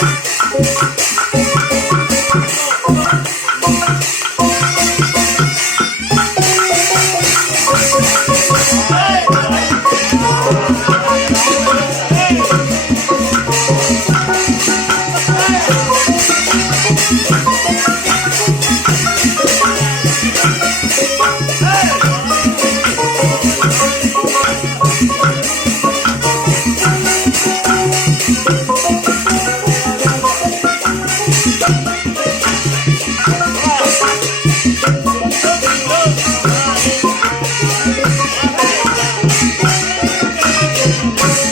Thank you. Thank you.